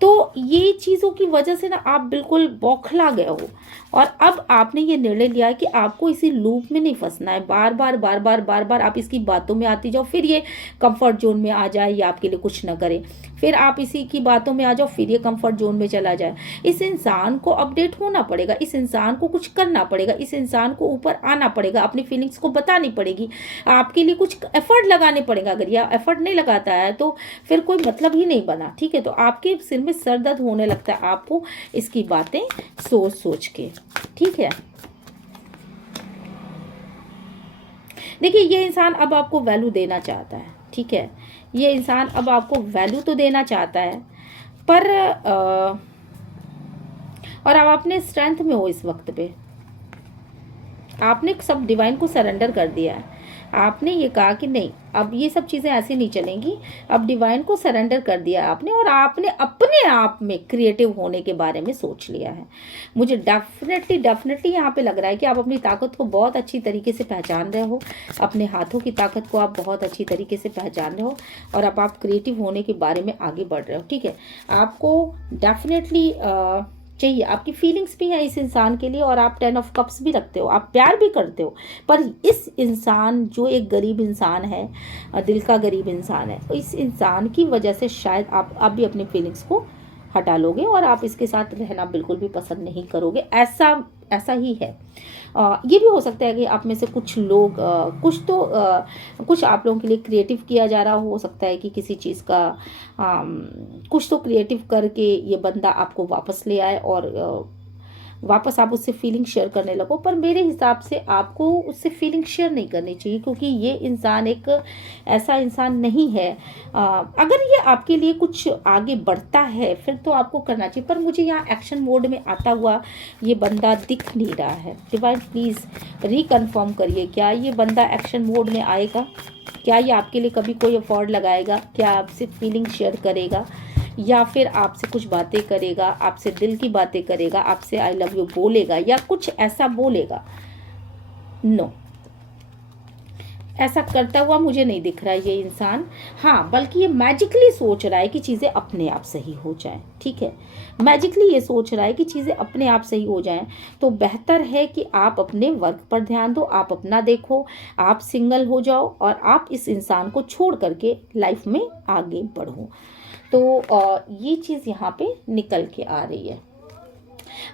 तो ये चीज़ों की वजह से ना आप बिल्कुल बौखला गए हो, और अब आपने ये निर्णय लिया है कि आपको इसी लूप में नहीं फंसना है। बार बार आप इसकी बातों में आती जाओ, फिर ये कंफर्ट जोन में आ जाए, या आपके लिए कुछ ना करे, फिर आप इसी की बातों में आ जाओ, फिर ये कंफर्ट जोन में चला जाए। इस इंसान को अपडेट होना पड़ेगा, इस इंसान को कुछ करना पड़ेगा, इस इंसान को ऊपर आना पड़ेगा, अपनी फीलिंग्स को बतानी पड़ेगी, आपके लिए कुछ एफर्ट लगाने पड़ेगा। अगर यह एफर्ट नहीं लगाता है तो फिर कोई मतलब ही नहीं बना, ठीक है। तो आपके सिर में सर दर्द होने लगता है आपको इसकी बातें सोच के, ठीक है। देखिए, ये इंसान अब आपको वैल्यू देना चाहता है, ठीक है। ये इंसान अब आपको वैल्यू तो देना चाहता है, पर और अब अपने स्ट्रेंथ में हो इस वक्त पे, आपने सब डिवाइन को सरेंडर कर दिया है। आपने ये कहा कि नहीं, अब ये सब चीज़ें ऐसी नहीं चलेंगी, अब डिवाइन को सरेंडर कर दिया आपने, और आपने अपने आप में क्रिएटिव होने के बारे में सोच लिया है। मुझे डेफिनेटली यहाँ पे लग रहा है कि आप अपनी ताकत को बहुत अच्छी तरीके से पहचान रहे हो, अपने हाथों की ताकत को आप बहुत अच्छी तरीके से पहचान रहे हो, और अब आप क्रिएटिव होने के बारे में आगे बढ़ रहे हो, ठीक है। आपको डेफिनेटली चाहिए, आपकी फीलिंग्स भी हैं इस इंसान के लिए, और आप 10 ऑफ कप्स भी रखते हो, आप प्यार भी करते हो। पर इस इंसान जो एक गरीब इंसान है, दिल का गरीब इंसान है, तो इस इंसान की वजह से शायद आप भी अपनी फीलिंग्स को हटा लोगे, और आप इसके साथ रहना बिल्कुल भी पसंद नहीं करोगे। ऐसा ही है। ये भी हो सकता है कि आप में से कुछ लोग कुछ आप लोगों के लिए क्रिएटिव किया जा रहा हो सकता है कि किसी चीज़ का कुछ तो क्रिएटिव करके ये बंदा आपको वापस ले आए, और वापस आप उससे फीलिंग शेयर करने लगो। पर मेरे हिसाब से आपको उससे फीलिंग शेयर नहीं करनी चाहिए, क्योंकि ये इंसान एक ऐसा इंसान नहीं है। अगर ये आपके लिए कुछ आगे बढ़ता है फिर तो आपको करना चाहिए, पर मुझे यहाँ एक्शन मोड में आता हुआ ये बंदा दिख नहीं रहा है। डिवाइन प्लीज़ रिकन्फर्म करिए, क्या ये बंदा एक्शन मोड में आएगा? क्या ये आपके लिए कभी कोई एफर्ट लगाएगा? क्या आपसे फीलिंग शेयर करेगा, या फिर आपसे कुछ बातें करेगा, आपसे दिल की बातें करेगा, आपसे आई लव यू बोलेगा, या कुछ ऐसा बोलेगा? नो, ऐसा करता हुआ मुझे नहीं दिख रहा है ये इंसान। हाँ, बल्कि ये मैजिकली सोच रहा है कि चीज़ें अपने आप सही हो जाएं। ठीक है, मैजिकली ये सोच रहा है कि चीज़ें अपने आप सही हो जाएं। तो बेहतर है कि आप अपने वर्क पर ध्यान दो, आप अपना देखो, आप सिंगल हो जाओ और आप इस इंसान को छोड़ करके लाइफ में आगे बढ़ो। तो ये चीज़ यहाँ पे निकल के आ रही है।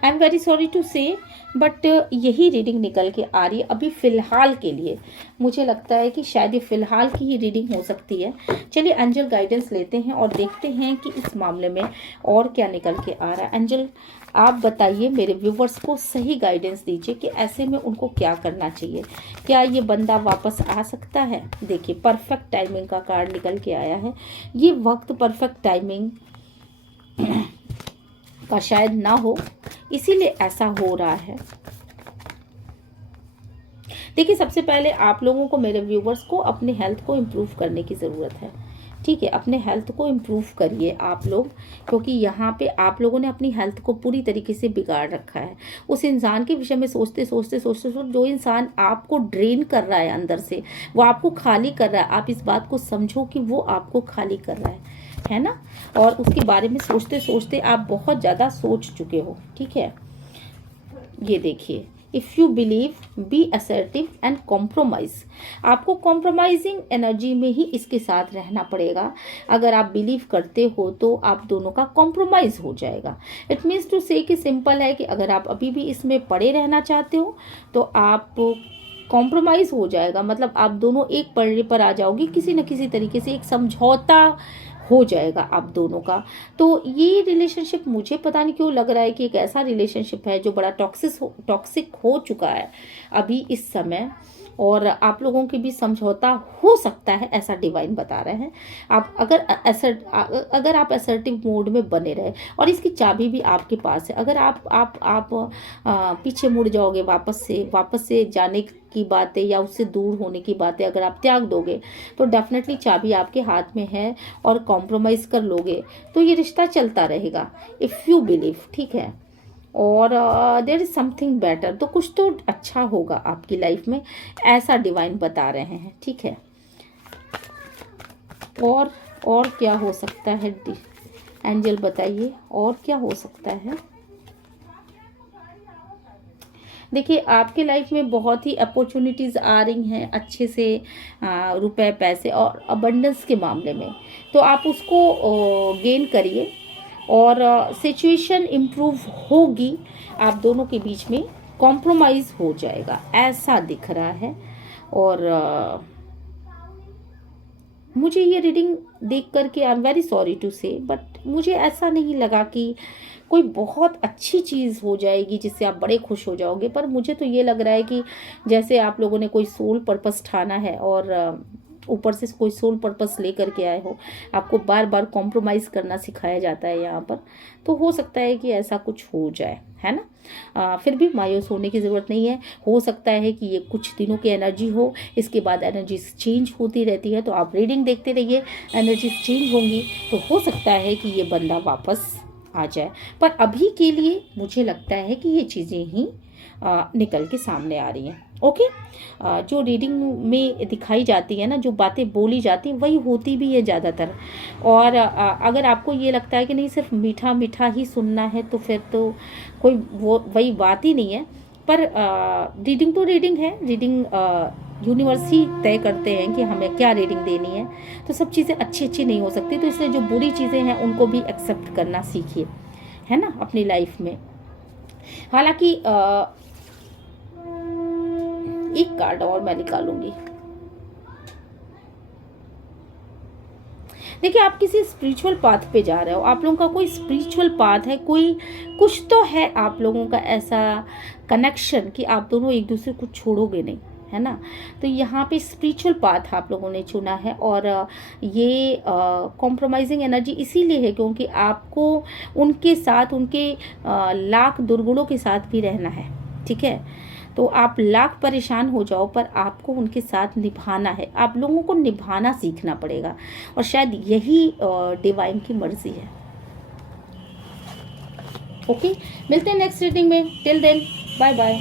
I am very sorry to say, but यही रीडिंग निकल के आ रही है अभी फ़िलहाल के लिए। मुझे लगता है कि शायद ये फ़िलहाल की ही रीडिंग हो सकती है। चलिए एंजल गाइडेंस लेते हैं और देखते हैं कि इस मामले में और क्या निकल के आ रहा है। एंजल आप बताइए, मेरे व्यूवर्स को सही गाइडेंस दीजिए कि ऐसे में उनको क्या करना चाहिए। क्या ये बंदा वापस आ सकता है? देखिए, परफेक्ट टाइमिंग का कार्ड निकल के आया है। ये वक्त परफेक्ट टाइमिंग का शायद ना हो, इसीलिए ऐसा हो रहा है। देखिए, सबसे पहले आप लोगों को, मेरे व्यूवर्स को, अपने हेल्थ को इम्प्रूव करने की ज़रूरत है। ठीक है, अपने हेल्थ को इम्प्रूव करिए आप लोग, क्योंकि यहाँ पे आप लोगों ने अपनी हेल्थ को पूरी तरीके से बिगाड़ रखा है। उस इंसान के विषय में सोचते सोचते सोचते सोचते जो इंसान आपको ड्रेन कर रहा है अंदर से, वो आपको खाली कर रहा है। आप इस बात को समझो कि वो आपको खाली कर रहा है ना। और उसके बारे में सोचते सोचते आप बहुत ज़्यादा सोच चुके हो। ठीक है, ये देखिए, if you believe be assertive and compromise. आपको कॉम्प्रोमाइजिंग एनर्जी में ही इसके साथ रहना पड़ेगा। अगर आप बिलीव करते हो तो आप दोनों का कॉम्प्रोमाइज़ हो जाएगा। इट मीन्स टू से कि सिंपल है कि अगर आप अभी भी इसमें पड़े रहना चाहते हो तो आप कॉम्प्रोमाइज़ हो जाएगा। मतलब आप दोनों एक पड़े पर आ जाओगे, किसी न किसी तरीके से एक समझौता हो जाएगा आप दोनों का। तो ये रिलेशनशिप मुझे पता नहीं क्यों लग रहा है कि एक ऐसा रिलेशनशिप है जो बड़ा टॉक्सिक हो चुका है अभी इस समय, और आप लोगों के भी समझौता हो सकता है, ऐसा डिवाइन बता रहे हैं। आप अगर आप असर्टिव मोड में बने रहे, और इसकी चाबी भी आपके पास है। अगर आप पीछे मुड़ जाओगे, वापस से जाने की बातें या उससे दूर होने की बातें अगर आप त्याग दोगे, तो डेफिनेटली चाबी आपके हाथ में है और कॉम्प्रोमाइज़ कर लोगे तो ये रिश्ता चलता रहेगा, इफ़ यू बिलीव। ठीक है, और देयर इज़ समथिंग बेटर, तो कुछ तो अच्छा होगा आपकी लाइफ में, ऐसा डिवाइन बता रहे हैं। ठीक है, और क्या हो सकता है एंजल बताइए, और क्या हो सकता है? देखिए, आपके लाइफ में बहुत ही अपॉर्चुनिटीज़ आ रही हैं अच्छे से, रुपए पैसे और अबंडेंस के मामले में। तो आप उसको गेन करिए और सिचुएशन इम्प्रूव होगी, आप दोनों के बीच में कॉम्प्रोमाइज़ हो जाएगा, ऐसा दिख रहा है। और मुझे ये रीडिंग देख करके I am very sorry to say, but मुझे ऐसा नहीं लगा कि कोई बहुत अच्छी चीज़ हो जाएगी जिससे आप बड़े खुश हो जाओगे। पर मुझे तो ये लग रहा है कि जैसे आप लोगों ने कोई सोल पर्पस ठाना है और ऊपर से कोई सोल पर्पस ले करके आए हो, आपको बार बार कॉम्प्रोमाइज़ करना सिखाया जाता है यहाँ पर। तो हो सकता है कि ऐसा कुछ हो जाए, है ना। फिर भी मायूस होने की ज़रूरत नहीं है। हो सकता है कि ये कुछ दिनों की एनर्जी हो, इसके बाद एनर्जीज चेंज होती रहती है। तो आप रीडिंग देखते रहिए, एनर्जीज चेंज होंगी तो हो सकता है कि ये बंदा वापस आ जाए। पर अभी के लिए मुझे लगता है कि ये चीज़ें ही निकल के सामने आ रही हैं। ओके, जो रीडिंग में दिखाई जाती है ना, जो बातें बोली जाती हैं वही होती भी है ज़्यादातर। और अगर आपको ये लगता है कि नहीं सिर्फ मीठा मीठा ही सुनना है तो फिर तो कोई वो वही बात ही नहीं है। पर रीडिंग तो रीडिंग है, रीडिंग यूनिवर्स ही तय करते हैं कि हमें क्या रीडिंग देनी है। तो सब चीज़ें अच्छी अच्छी नहीं हो सकती, तो इसलिए जो बुरी चीज़ें हैं उनको भी एक्सेप्ट करना सीखिए, है ना, अपनी लाइफ में। हालांकि एक कार्ड और मैं निकालूंगी। देखिए आप किसी स्पिरिचुअल पाथ पे जा रहे हो, आप लोगों का कोई स्पिरिचुअल पाथ है, कोई कुछ तो है आप लोगों का ऐसा कनेक्शन कि आप दोनों एक दूसरे को छोड़ोगे नहीं, है ना। तो यहाँ पे स्पिरिचुअल पाथ आप लोगों ने चुना है, और ये कॉम्प्रोमाइजिंग एनर्जी इसीलिए है क्योंकि आपको उनके साथ, उनके लाख दुर्गुणों के साथ भी रहना है, ठीक है। तो आप लाख परेशान हो जाओ पर आपको उनके साथ निभाना है, आप लोगों को निभाना सीखना पड़ेगा, और शायद यही डिवाइन की मर्जी है। ओके, मिलते हैं नेक्स्ट रीडिंग में। Till then bye bye.